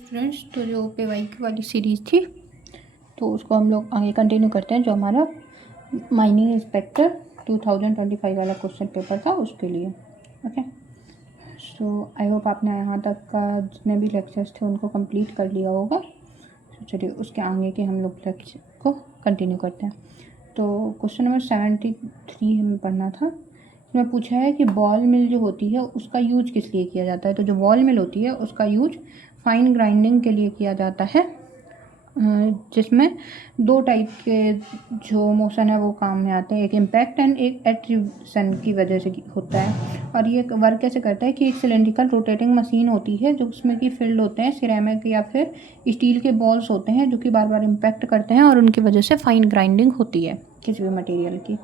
Students, तो जो पेवाइक वाली सीरीज़ थी तो उसको हम लोग आगे कंटिन्यू करते हैं। जो हमारा माइनिंग इंस्पेक्टर 2025 वाला क्वेश्चन पेपर था उसके लिए। ओके, सो आई होप आपने यहाँ तक का जितने भी लेक्चर्स थे उनको कंप्लीट कर लिया होगा। तो चलिए उसके आगे के हम लोग लेक्चर को कंटिन्यू करते हैं। तो क्वेश्चन नंबर 73 हमें पढ़ना था। इसमें पूछा है कि बॉल मिल जो होती है उसका यूज किस लिए किया जाता है। तो जो बॉल मिल होती है उसका यूज फाइन ग्राइंडिंग के लिए किया जाता है, जिसमें दो टाइप के जो मोशन है वो काम में आते हैं, एक इम्पैक्ट एंड एक एट्रीब्यूशन की वजह से होता है। और ये वर्क कैसे करता है कि एक सिलेंड्रिकल रोटेटिंग मशीन होती है जो उसमें कि फिल्ड होते हैं सिरेमिक या फिर स्टील के बॉल्स होते हैं जो कि बार बार इम्पैक्ट करते हैं और उनकी वजह से फाइन ग्राइंडिंग होती है किसी भी मटेरियल की।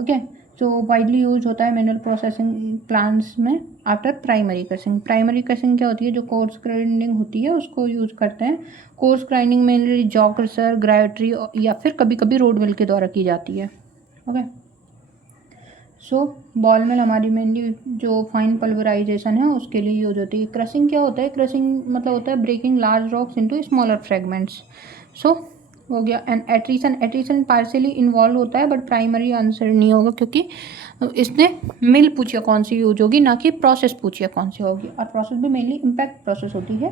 ओके, जो वाइडली यूज होता है मिनरल प्रोसेसिंग प्लांट्स में after primary crushing. Primary crushing क्या होती है, जो कोर्स ग्राइंडिंग होती है उसको यूज करते हैं। Course grinding mainly jaw crusher, gravity या फिर कभी कभी रोड मिल के द्वारा की जाती है। ओके, सो बॉल मिल हमारी मेनली जो फाइन पल्वराइजेशन है उसके लिए यूज होती है। क्रशिंग क्या होता है, क्रशिंग मतलब होता है breaking large rocks into smaller fragments. So हो गया। एंड एट्रीशन पार्शियली इन्वॉल्व होता है बट प्राइमरी आंसर नहीं होगा क्योंकि इसने मिल पूछिए कौन सी यूज होगी, ना कि प्रोसेस पूछिए कौन सी होगी, और प्रोसेस भी मेनली इम्पैक्ट प्रोसेस होती है।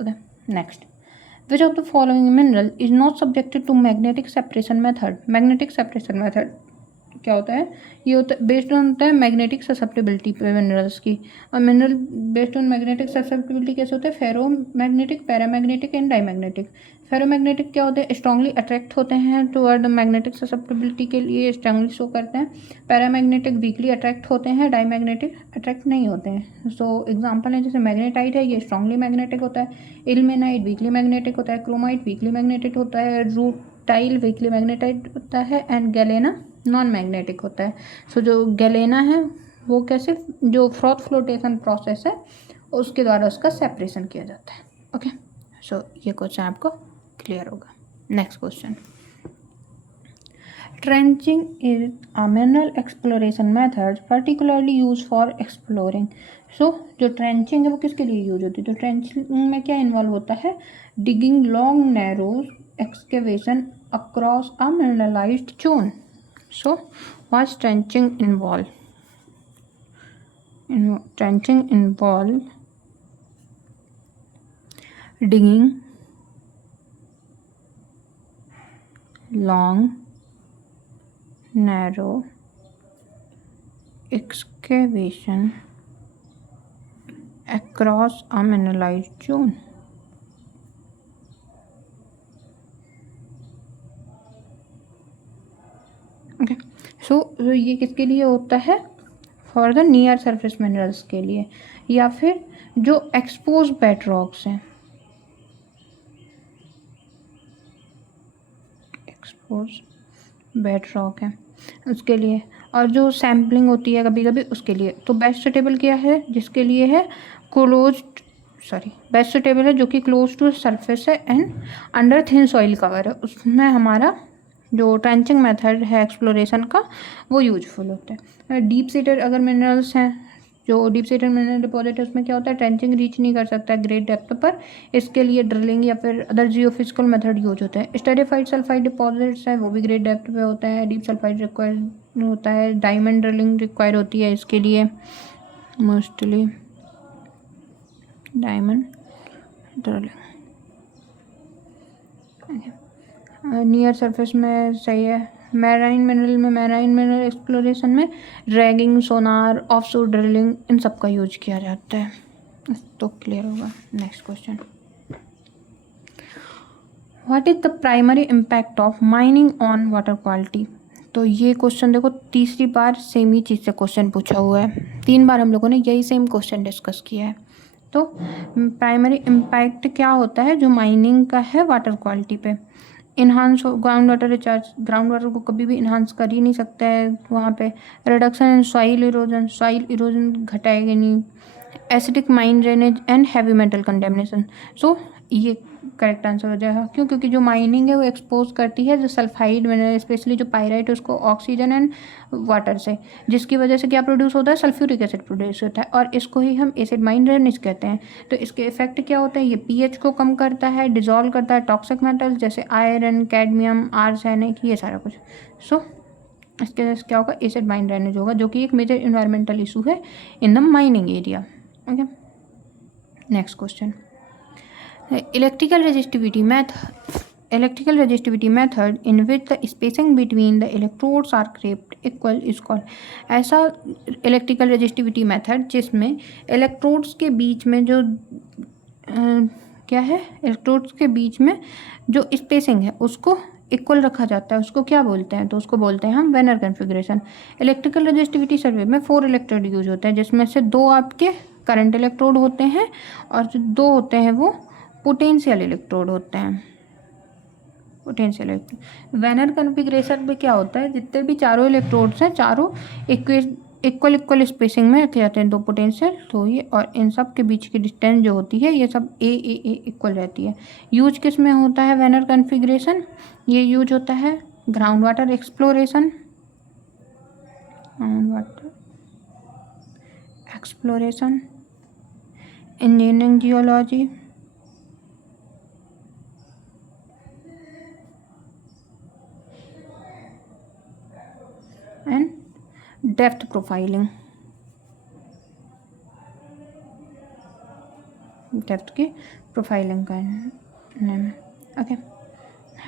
Okay, next, which of the following mineral is not subjected to magnetic separation method. Magnetic separation method क्या होता है, ये होता है बेस्ड ऑन होता है मैग्नेटिक ससेप्टेबिलिटी पे मिनरल्स की। और mineral based on magnetic susceptibility कैसे होते हैं, ferro magnetic, paramagnetic and diamagnetic. Ferromagnetic क्या होते हैं, स्ट्रांगली अट्रैक्ट होते हैं टुवर्ड मैग्नेटिक ससेप्टेबिलिटी के लिए स्ट्रांगली शो करते हैं। पैरामैग्नेटिक वीकली अट्रैक्ट होते हैं, डाईमैग्नेटिक अट्रैक्ट नहीं होते हैं। सो एग्जांपल है जैसे मैग्नेटाइट है, ये स्ट्रांगली मैग्नेटिक होता है। इल्मेनाइट वीकली मैग्नेटिक होता है। क्रोमाइट वीकली मैग्नेटिक होता है। रूटाइल वीकली मैग्नेटाइट होता है। एंड गैलेना नॉन मैग्नेटिक होता है। सो जो गैलेना है वो कैसे, जो फ्रॉथ फ्लोटेशन प्रोसेस है उसके द्वारा उसका सेपरेशन किया जाता है। ओके, सो ये क्वेश्चन आपको क्लियर होगा। Next question, trenching is a mineral exploration method particularly use for exploring. So जो ट्रेंचिंग है वो किसके लिए यूज होती है, तो ट्रेंचिंग में क्या इन्वॉल्व होता है, digging long narrow excavation across a mineralized zone. So, what's trenching involve? Trenching involve digging long, narrow excavation across a mineralized zone. Okay, so ये किसके लिए होता है, for the near surface minerals के लिए, या फिर जो एक्सपोज बेड रॉक्स हैं, एक्सपोज बेड रॉक है उसके लिए, और जो सैम्पलिंग होती है कभी कभी उसके लिए। तो बेस्ट सुटेबल क्या है, जिसके लिए है बेस्ट सुटेबल है जो कि क्लोज टू सरफेस है and under thin soil cover है, उसमें हमारा जो ट्रेंचिंग मेथड है एक्सप्लोरेशन का वो यूजफुल होता है। डीप सीटेड अगर मिनरल्स हैं, जो डीप सीटेड मिनरल डिपॉजिट है उसमें क्या होता है, ट्रेंचिंग रीच नहीं कर सकता है ग्रेट डेप्थ पर, इसके लिए ड्रिलिंग या फिर अदर जियोफिजिकल मेथड यूज होता है। स्टेरिफाइड सल्फाइड डिपॉजिट्स है वो भी ग्रेट डेप्थ पे होता है, डीप सल्फाइड रिक्वायर होता है, डायमंड ड्रिलिंग रिक्वायर होती है इसके लिए, mostly diamond drilling. Near surface में सही है। मैराइन मिनरल एक्सप्लोरेशन में रैगिंग, सोनार, ऑफशोर ड्रिलिंग इन सब का यूज किया जाता है। तो क्लियर होगा। Next question, what is the primary impact of mining on water quality. तो ये क्वेश्चन देखो तीसरी बार सेम ही चीज़ से क्वेश्चन पूछा हुआ है, 3 बार हम लोगों ने यही सेम क्वेश्चन डिस्कस किया है। तो प्राइमरी इम्पैक्ट क्या होता है जो माइनिंग का है वाटर क्वालिटी पे, enhance ground water recharge, ground water को कभी भी इन्हांस कर ही नहीं सकता है वहाँ पे। रिडक्शन इन सॉइल इरोजन घटाएगी नहीं। Acidic mine drainage and heavy metal contamination. So ये करेक्ट आंसर हो जाएगा। क्यों? क्योंकि जो माइनिंग है वो एक्सपोज करती है जो सल्फाइड मिनरल, स्पेशली जो पायराइट है, उसको ऑक्सीजन एंड वाटर से, जिसकी वजह से क्या प्रोड्यूस होता है? सल्फ्यूरिक एसिड प्रोड्यूस होता है, और इसको ही हम एसिड माइन ड्रेनेज कहते हैं। तो इसके इफेक्ट क्या होता है? ये पीएच को कम करता है, डिजोल्व करता है टॉक्सिक मेटल्स जैसे आयरन, कैडमियम, आर्सेनिक, ये सारा कुछ। सो इसके वजह से क्या होगा? एसिड माइन ड्रेनेज होगा, जो कि एक मेजर इन्वायरमेंटल इशू है in the mining area. Okay, next question. Electrical resistivity method in which the spacing between the electrodes are kept equal is called। ऐसा इलेक्ट्रिकल रेजिस्टिविटी मेथड जिसमें electrodes के बीच में जो क्या है, इलेक्ट्रोड्स के बीच में जो स्पेसिंग है उसको इक्वल रखा जाता है, उसको क्या बोलते हैं? तो उसको बोलते हैं हम वेनर कॉन्फ़िगरेशन। इलेक्ट्रिकल रेजिस्टिविटी सर्वे में 4 इलेक्ट्रोड यूज होते हैं, जिसमें से 2 आपके करंट इलेक्ट्रोड होते हैं और जो 2 होते हैं वो पोटेंशियल इलेक्ट्रोड होते हैं। पोटेंशियल इलेक्ट्रोड वेनर कॉन्फ़िगरेशन में क्या होता है? जितने भी चारों इलेक्ट्रोड्स हैं, चारों इक्वल स्पेसिंग में रखे जाते हैं, 2 पोटेंशियल। तो ये और इन सब के बीच की डिस्टेंस जो होती है ये सब ए इक्वल रहती है। यूज किस में होता है वेनर कॉन्फ़िगरेशन? ये यूज होता है ground water exploration, engineering geology, and depth profiling, depth की प्रोफाइलिंग करने में। ओके,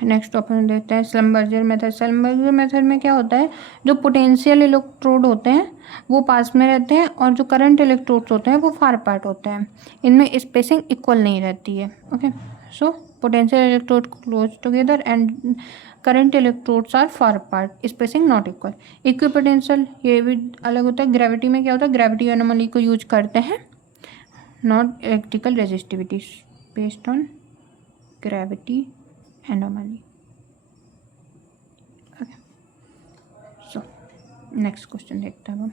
नेक्स्ट टॉपिक देखते हैं स्लम्बर्जर मेथड। स्लम्बर्जर मेथड में क्या होता है? जो पोटेंशियल इलेक्ट्रोड होते हैं वो पास में रहते हैं और जो करंट इलेक्ट्रोड्स होते हैं वो फार पार्ट होते हैं। इनमें स्पेसिंग इक्वल नहीं रहती है। Okay, so potential electrode close together and current electrodes are far part, spacing not equal. Equipotential ये भी अलग होता है। ग्रेविटी में क्या होता है? ग्रेविटी एनोमली को यूज करते हैं, not electrical resistivity based on gravity anomaly। Okay, so next question देखते हैं हम।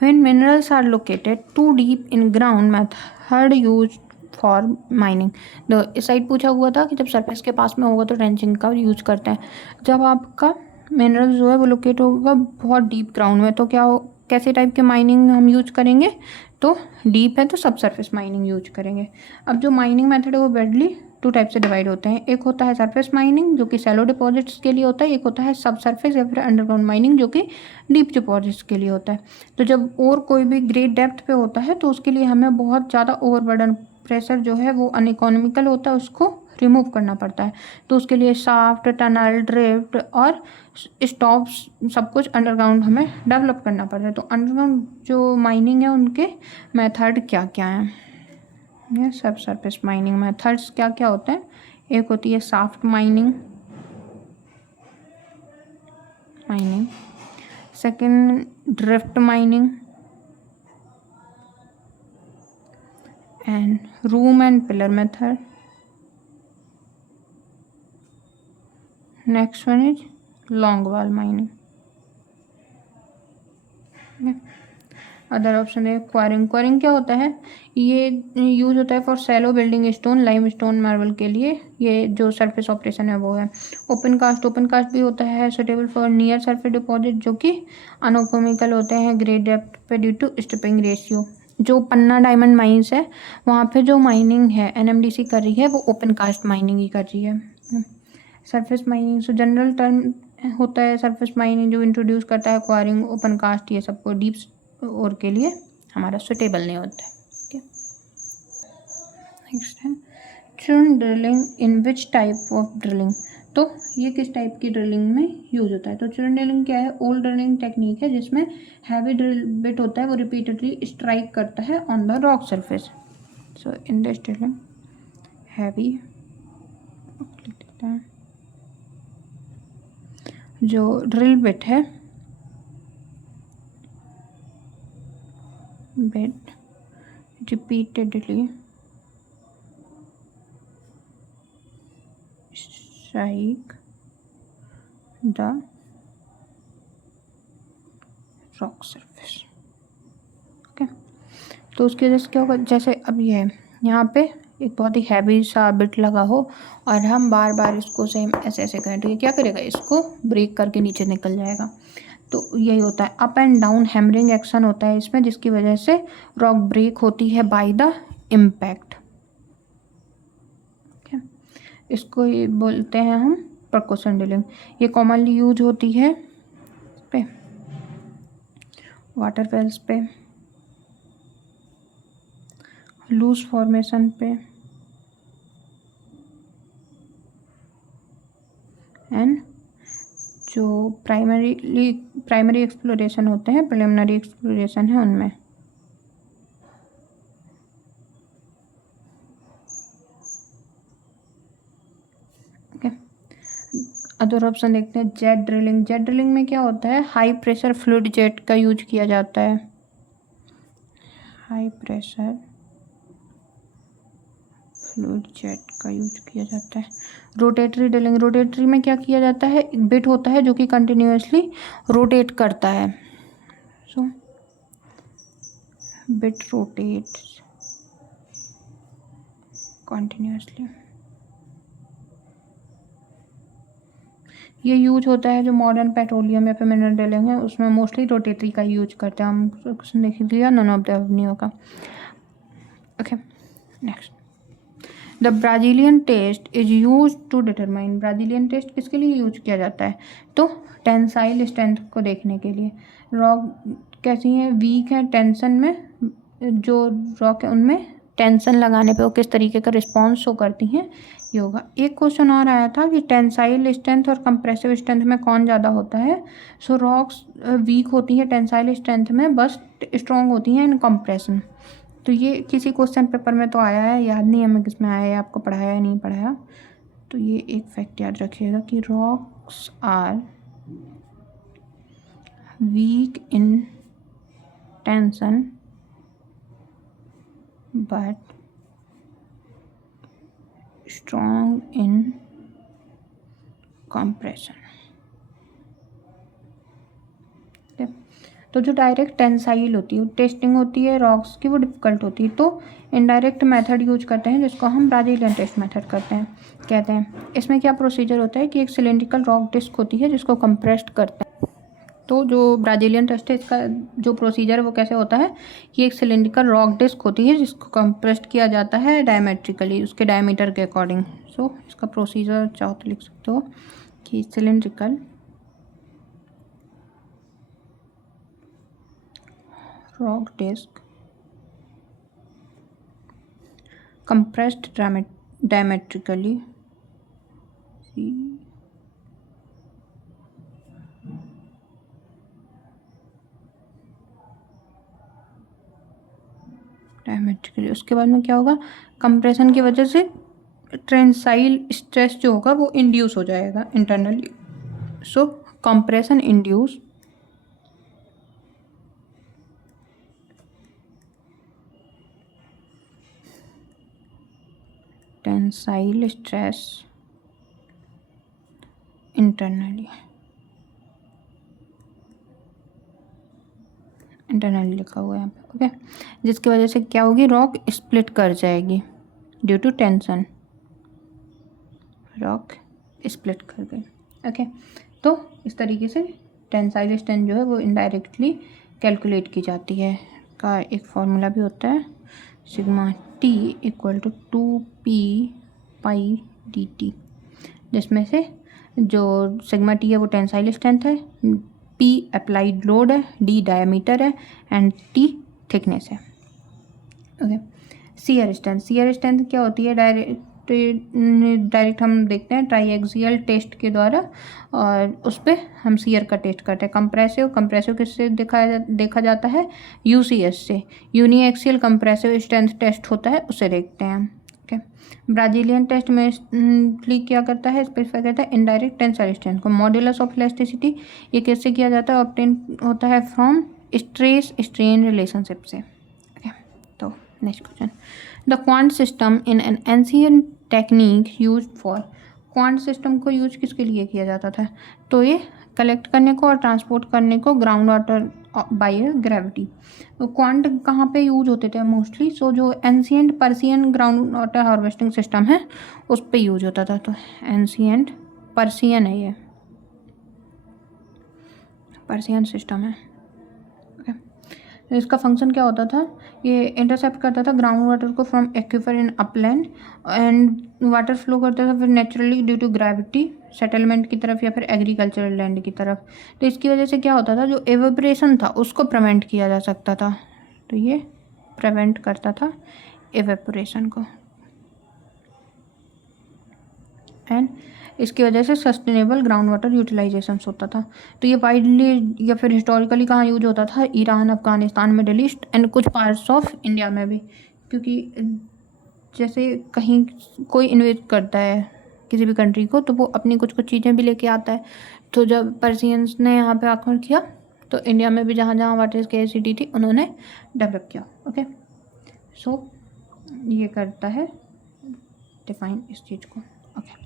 When minerals are located too deep in ground method used for mining। तो इस साइड पूछा हुआ था कि जब सरफेस के पास में होगा तो ट्रेंचिंग का यूज करते हैं। जब आपका मिनरल जो है वो लोकेट होगा बहुत डीप ग्राउंड में, तो क्या हो, कैसे टाइप के माइनिंग हम यूज करेंगे? तो डीप है तो सब सरफेस माइनिंग यूज करेंगे। अब जो माइनिंग मेथड है वो ब्रॉडली 2 टाइप से डिवाइड होते हैं। एक होता है सरफेस माइनिंग जो कि सैलो डिपॉजिट्स के लिए होता है, एक होता है सब सरफेस या फिर अंडरग्राउंड माइनिंग जो कि डीप डिपॉजिट्स के लिए होता है। तो जब और कोई भी ग्रेट डेप्थ पे होता है तो उसके लिए हमें बहुत ज़्यादा ओवरबर्डन प्रेशर जो है वो अनइकोनॉमिकल होता है, उसको रिमूव करना पड़ता है। तो उसके लिए शाफ्ट, टनल, ड्रिफ्ट और स्टॉप्स सब कुछ अंडरग्राउंड हमें डेवलप करना पड़ता है। तो अंडरग्राउंड जो माइनिंग है उनके मेथड क्या क्या हैं? ये सब सरफेस माइनिंग मेथड्स क्या क्या होते हैं? एक होती है shaft mining, second drift mining and room and pillar method। Next one is long wall mining। Other option है क्वारिंग। क्वारिंग क्या होता है? ये यूज होता है for shallow building stone, limestone, marble के लिए। ये जो सरफेस ऑपरेशन है वो है। ओपन कास्ट भी होता है suitable for near surface deposit जो कि अनोकोमिकल होते हैं ग्रेट डेप्थ पे ड्यू टू स्टिपिंग रेशियो। जो पन्ना डायमंड माइंस है वहाँ पे जो माइनिंग है एनएमडीसी कर रही है वो ओपन कास्ट माइनिंग ही कर रही है। सरफेस माइनिंग सो जनरल टर्म होता है सरफेस माइनिंग जो इंट्रोड्यूस करता है क्वारिंग, ओपन कास्ट, ये सबको डीप और के लिए हमारा सुटेबल नहीं होता है। ठीक है, नेक्स्ट है churn drilling in which type of drilling. तो ये किस टाइप की ड्रिलिंग में यूज होता है? तो चूर्न ड्रिलिंग क्या है? ओल्ड ड्रिलिंग टेक्निक है जिसमें हैवी ड्रिल बिट होता है वो रिपीटेडली स्ट्राइक करता है on the rock surface. So in this drilling heavy जो ड्रिल बिट है bit repeatedly strike the rock surface। तो उसकी वजह से क्या होगा, जैसे अब ये है यहाँ पे एक बहुत ही हैवी सा बिट लगा हो और हम बार बार इसको सेम ऐसे ऐसे करें, तो ये क्या करेगा, इसको ब्रेक करके नीचे निकल जाएगा। तो यही होता है, up and down hammering action होता है इसमें, जिसकी वजह से रॉक ब्रेक होती है बाय द इम्पैक्ट। इसको ये बोलते हैं हम परकशन ड्रिलिंग। ये कॉमनली यूज होती है पे वाटर वेल्स पे, लूज फॉर्मेशन पे एंड जो प्राइमरी एक्सप्लोरेशन होते हैं, प्रिलिमिनरी एक्सप्लोरेशन है उनमें। ओके, अदर ऑप्शन देखते हैं, जेट ड्रिलिंग। जेट ड्रिलिंग में क्या होता है, हाई प्रेशर फ्लूइड जेट का यूज किया जाता है, हाई प्रेशर फ्लूइड जेट का यूज किया जाता है। रोटेटरी ड्रिलिंग, रोटेटरी में क्या किया जाता है, एक बिट होता है जो कि कंटिन्यूसली रोटेट करता है, सो बिट रोटेट्स कंटिन्यूसली। ये यूज होता है जो मॉडर्न पेट्रोलियम या फिर मिनरल ड्रिलिंग है, उसमें मोस्टली रोटेटरी का यूज करते हैं हम। क्वेश्चन देख लिया, नन ऑफ द अबव नहीं होगा। Okay, next, the Brazilian test is use to determine. Brazilian test किसके लिए यूज किया जाता है, तो टेंसाइल स्ट्रेंथ को देखने के लिए। रॉक कैसी है, वीक है टेंशन में, जो रॉक है उनमें टेंशन लगाने पे वो किस तरीके का रिस्पॉन्स शो करती हैं, ये होगा। एक क्वेश्चन और आया था कि टेंसाइल स्ट्रेंथ और कंप्रेसिव स्ट्रेंथ में कौन ज़्यादा होता है। सो रॉक्स वीक होती है टेंसाइल स्ट्रेंथ में, बस स्ट्रॉन्ग होती हैं इन कंप्रेशन। तो ये किसी क्वेश्चन पेपर में तो आया है, याद नहीं है मैं किस में आया है, आपको पढ़ाया या नहीं पढ़ाया। तो ये एक फैक्ट याद रखिएगा कि rocks are weak in tension but strong in compression. तो जो डायरेक्ट टेंसाइल होती है, टेस्टिंग होती है रॉक्स की, वो डिफ़िकल्ट होती है, तो इनडायरेक्ट मेथड यूज करते हैं जिसको हम ब्राजीलियन टेस्ट मेथड कहते हैं। इसमें क्या प्रोसीजर होता है कि एक सिलेंड्रिकल रॉक डिस्क होती है जिसको कंप्रेस्ड करते हैं। तो जो ब्राजीलियन टेस्ट है, इसका जो प्रोसीजर है वो कैसे होता है कि एक सिलेंड्रिकल रॉक डिस्क होती है जिसको कंप्रेस्ड किया जाता है डायमेट्रिकली, उसके डायमीटर के अकॉर्डिंग। सो इसका प्रोसीजर चाहो तो लिख सकते हो कि cylindrical rock disc compressed diametrically उसके बाद में क्या होगा, कंप्रेशन की वजह से टेंसाइल स्ट्रेस जो होगा वो इंड्यूस हो जाएगा internally. So compression induce tensile stress internally लिखा हुआ है यहाँ पे। ओके, जिसकी वजह से क्या होगी, रॉक स्प्लिट कर जाएगी due to tension, rock split कर गई। ओके, तो इस तरीके से टेंसाइल स्ट्रेंथ जो है वो इनडायरेक्टली कैलकुलेट की जाती है। का एक फॉर्मूला भी होता है, sigma T equal to 2p pi D T, जिसमें से जो सिग्मा टी है वो टेंसाइल स्ट्रेंथ है, p अप्लाइड लोड है, d डायमीटर है एंड t थिकनेस है। ओके, शियर स्ट्रेंथ क्या होती है, डायरेक्ट हम देखते हैं ट्राईएक्सियल टेस्ट के द्वारा, और उस पर हम शियर का टेस्ट करते हैं। कंप्रेसिव किससे देखा जाता है, यूसीएस से, यूनिएक्सियल कंप्रेसिव स्ट्रेंथ टेस्ट होता है, उसे देखते हैं। ओके, ब्राजीलियन टेस्ट में क्या करता है, स्पेसिफाई करता है इनडायरेक्ट टेंसाइल स्ट्रेंथ को। मॉड्यूलस ऑफ इलास्टिसिटी ये कैसे किया जाता है, ऑब्टेन होता है फ्रॉम स्ट्रेस स्ट्रेन रिलेशनशिप से। ओके, तो next question, the quant system in an ancient technique use for. Quant system को यूज किसके लिए किया जाता था, तो ये कलेक्ट करने को और ट्रांसपोर्ट करने को ग्राउंड वाटर बाय ग्रेविटी। तो क्वांट कहाँ पे यूज होते थे मोस्टली? सो जो ancient Persian ground water harvesting system है उस पे यूज होता था। तो एंशियंट पर्सियन है, ये पर्सियन सिस्टम है। ओके, तो इसका फंक्शन क्या होता था? ये इंटरसेप्ट करता था ग्राउंड वाटर को from aquifer in upland and water flow करता था फिर naturally due to gravity settlement की तरफ या फिर एग्रीकल्चरल लैंड की तरफ। तो इसकी वजह से क्या होता था, जो एवेपोरेशन था उसको प्रिवेंट किया जा सकता था। तो ये प्रिवेंट करता था एवेपोरेशन को, एंड इसकी वजह से सस्टेनेबल ग्राउंड वाटर यूटिलाइजेशन होता था। तो ये वाइडली या फिर हिस्टोरिकली कहाँ यूज होता था? Iran, Afghanistan, middle east and कुछ पार्ट्स ऑफ इंडिया में भी। क्योंकि जैसे कहीं कोई इन्वेस्ट करता है किसी भी कंट्री को तो वो अपनी कुछ कुछ चीज़ें भी लेके आता है। तो जब पर्सियंस ने यहाँ पे आक्रमण किया तो इंडिया में भी जहाँ जहाँ वाटर स्कैर्सिटी थी उन्होंने डेवलप किया। ओके, सो ये करता है डिफाइन इस चीज़ को। Okay,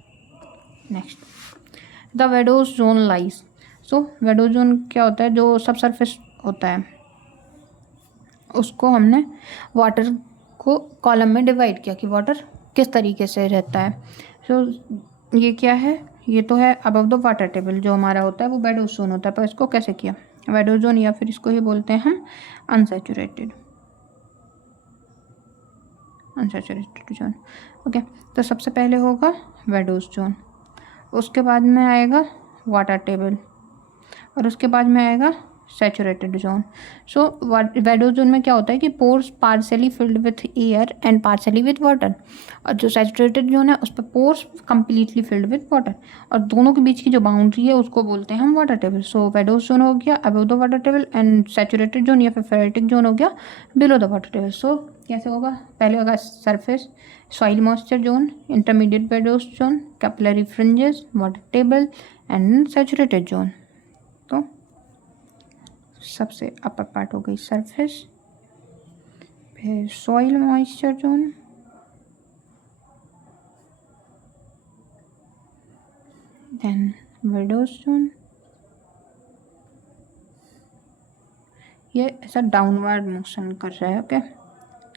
next the vadose zone lies. So vadose zone क्या होता है? जो सब सरफेस होता है उसको हमने वाटर को कॉलम में डिवाइड किया कि वाटर किस तरीके से रहता है। सो ये क्या है? ये तो है अबव द वाटर टेबल जो हमारा होता है वो वेडोज जोन होता है। पर इसको कैसे किया? वेडोज जोन या फिर इसको ही बोलते हैं हम अनसैचुरेटेड जोन। ओके, तो सबसे पहले होगा वेडोज जोन, उसके बाद में आएगा वाटर टेबल और उसके बाद में आएगा सैचुरेटेड जोन। सो वेडोज जोन में क्या होता है कि pores partially filled with air and partially with water, और जो सैचुरेटेड जोन है उस पर pores completely filled with water, और दोनों के बीच की जो बाउंड्री है उसको बोलते हैं हम water table. So vadose zone हो गया above the water table and saturated zone या फिर फेरेटिक जोन हो गया below the water table. So कैसे होगा? पहले होगा surface soil moisture zone, intermediate vadose zone, capillary fringes, water table and saturated zone. तो सबसे अपर पार्ट हो गई सरफेस, फिर soil moisture zone, then vadose zone. ये ऐसा डाउनवर्ड मोशन कर रहा है। Okay,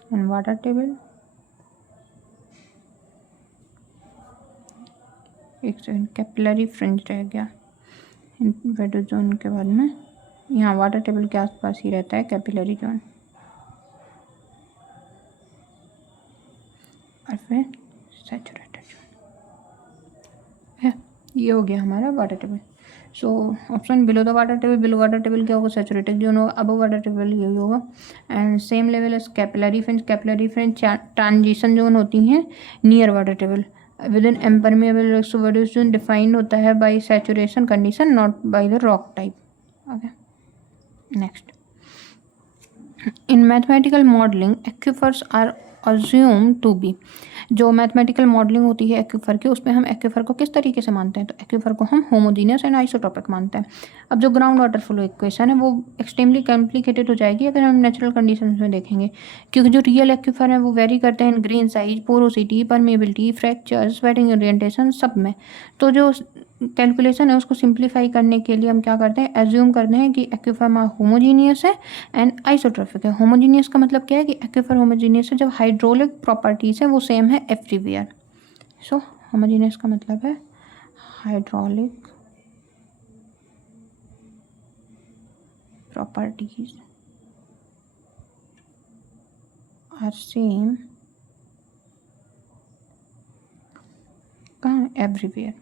and water table. एक सेकंड, कैपिलरी फ्रिंज रह गया वेडोज जोन के बाद में। यहाँ वाटर टेबल के आसपास ही रहता है कैपिलरी जोन, और फिर सैचुरेटेड जोन। ये हो गया हमारा water table. So option below the water table, below water table क्या होगा? सैचुरेटेड जोन होगा। अबव वाटर टेबल यही होगा। And same level as capillary fringe. Capillary fringe transition zone होती हैं near water table within impermeable vadose zone defined होता है by saturation condition not by the rock type. Okay, next in mathematical modelling aquifers are assume to be. जो mathematical modelling होती है aquifer की उसमें हम एक्वीफर को किस तरीके से मानते हैं? तो एक्वीफर को हम होमोजीनियस एंड आइसोट्रॉपिक मानते हैं। अब जो ग्राउंड वाटर फ्लो इक्वेशन है वो एक्सट्रीमली कॉम्प्लिकेटेड हो जाएगी अगर हम नेचुरल कंडीशंस में देखेंगे, क्योंकि जो रियल एक्वीफर है वो वेरी करते हैं इन grain size, porosity, permeability, fractures, waiting orientation सब में। तो जो कैलकुलेशन है उसको सिंप्लीफाई करने के लिए हम क्या करते हैं? एज्यूम करते हैं कि एक्वीफर होमोजीनियस है एंड आइसोट्रॉपिक है। होमोजीनियस का मतलब क्या है कि एक्वीफर होमोजीनियस है जब हाइड्रोलिक प्रॉपर्टीज है वो सेम है एवरीवेयर। सो होमोजीनियस का मतलब है हाइड्रोलिक प्रॉपर्टीज आर सेम कहाँ? एवरीवेयर।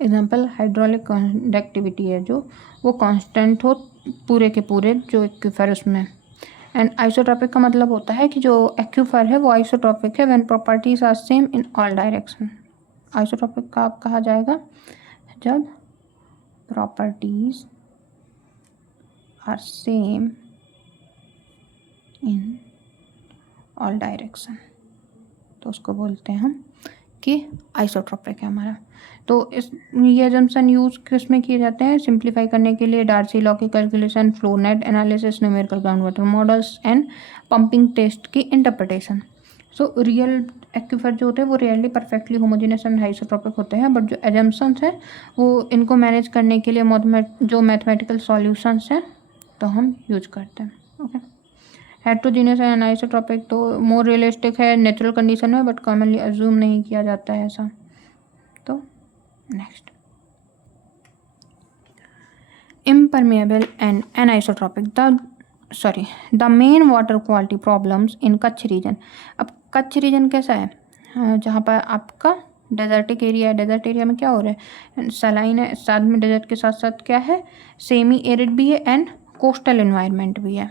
एग्जाम्पल हाइड्रोलिक कंडक्टिविटी है जो वो कांस्टेंट हो पूरे के पूरे जो एक्वीफर उसमें। एंड आइसोट्रॉपिक का मतलब होता है कि जो एक्वीफर है वो आइसोट्रॉपिक है when properties are same in all direction. Isotropic का कहा जाएगा जब properties are same in all direction, तो उसको बोलते हैं हम कि आइसोट्रॉपिक है हमारा। तो इस ये एजम्पशन यूज किस में किए जाते हैं? सिंप्लीफाई करने के लिए डार्सी लॉ की calculation, flow net analysis, numerical ground water models and pumping test की इंटरप्रिटेशन। सो रियल एक्वीफर जो होते हैं वो rarely perfectly homogeneous and isotropic होते हैं, बट जो एजम्पशंस हैं वो इनको मैनेज करने के लिए जो मैथमेटिकल सॉल्यूशंस हैं तो हम यूज करते हैं। ओके, हेट्रोजीनियस एंड आइसोट्रोपिक तो मोर रियलिस्टिक है नेचुरल कंडीशन में, बट कॉमनली अज्यूम नहीं किया जाता है ऐसा। तो next, impermeable and anisotropic, the main water quality problems in Kutch region। अब कच्छ रीजन कैसा है, जहाँ पर आपका डेजर्टिक एरिया है। डेजर्ट एरिया में क्या हो रहा है, सलाइन है, साथ में डेजर्ट के साथ साथ क्या है, सेमी एरिड भी है एंड कोस्टल इन्वायरमेंट भी है।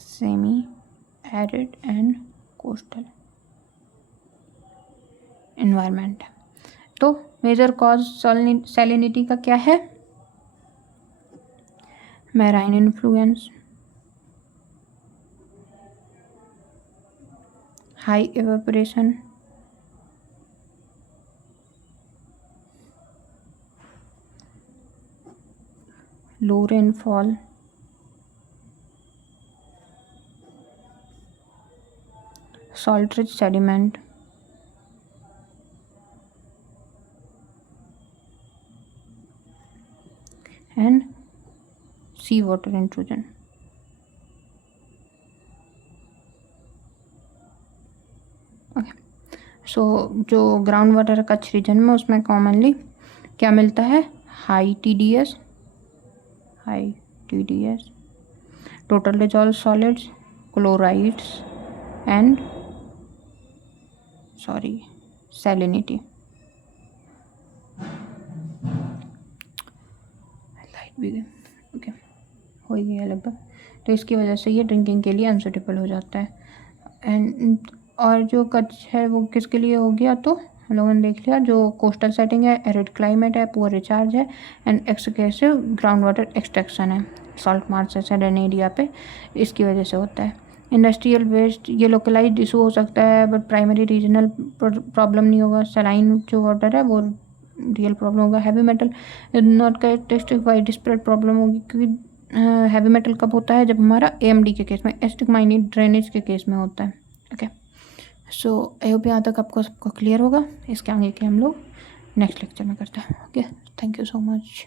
Semi arid and coastal environment. तो मेजर कॉज सैलिनिटी का क्या है, marine influence, high evaporation, low rainfall, salt rich sediment, and sea water intrusion। Okay, so जो ग्राउंड वाटर कच्छ रीजन में उसमें कॉमनली क्या मिलता है, high TDS, total dissolve solids, chlorides and salinity. Light भी गई, ओके हो ही गया लगभग। तो इसकी वजह से ये ड्रिंकिंग के लिए अनसूटेबल हो जाता है। एंड और जो कच्छ है वो किसके लिए हो गया, तो हम लोगों ने देख लिया, जो कोस्टल सेटिंग है, एरिड क्लाइमेट है, पुअर रिचार्ज है एंड एक्सक्रेसिव ग्राउंड वाटर एक्सट्रैक्शन है सॉल्ट मार्शेस एंड एरिया पे, इसकी वजह से होता है। इंडस्ट्रियल वेस्ट, ये लोकलाइज्ड इशू हो सकता है बट प्राइमरी रीजनल प्रॉब्लम नहीं होगा। सलाइन जो वाटर है वो रियल प्रॉब्लम होगा। Heavy metal not characteristic widespread problem होगी, क्योंकि हैवी मेटल कब होता है, जब हमारा AMD के केस में, एसिडिक माइनिंग ड्रेनेज के केस में होता है। ओके, सो आई होप यहाँ तक आपको सबको क्लियर होगा। इसके आगे के हम लोग नेक्स्ट लेक्चर में करते हैं। Okay, thank you so much.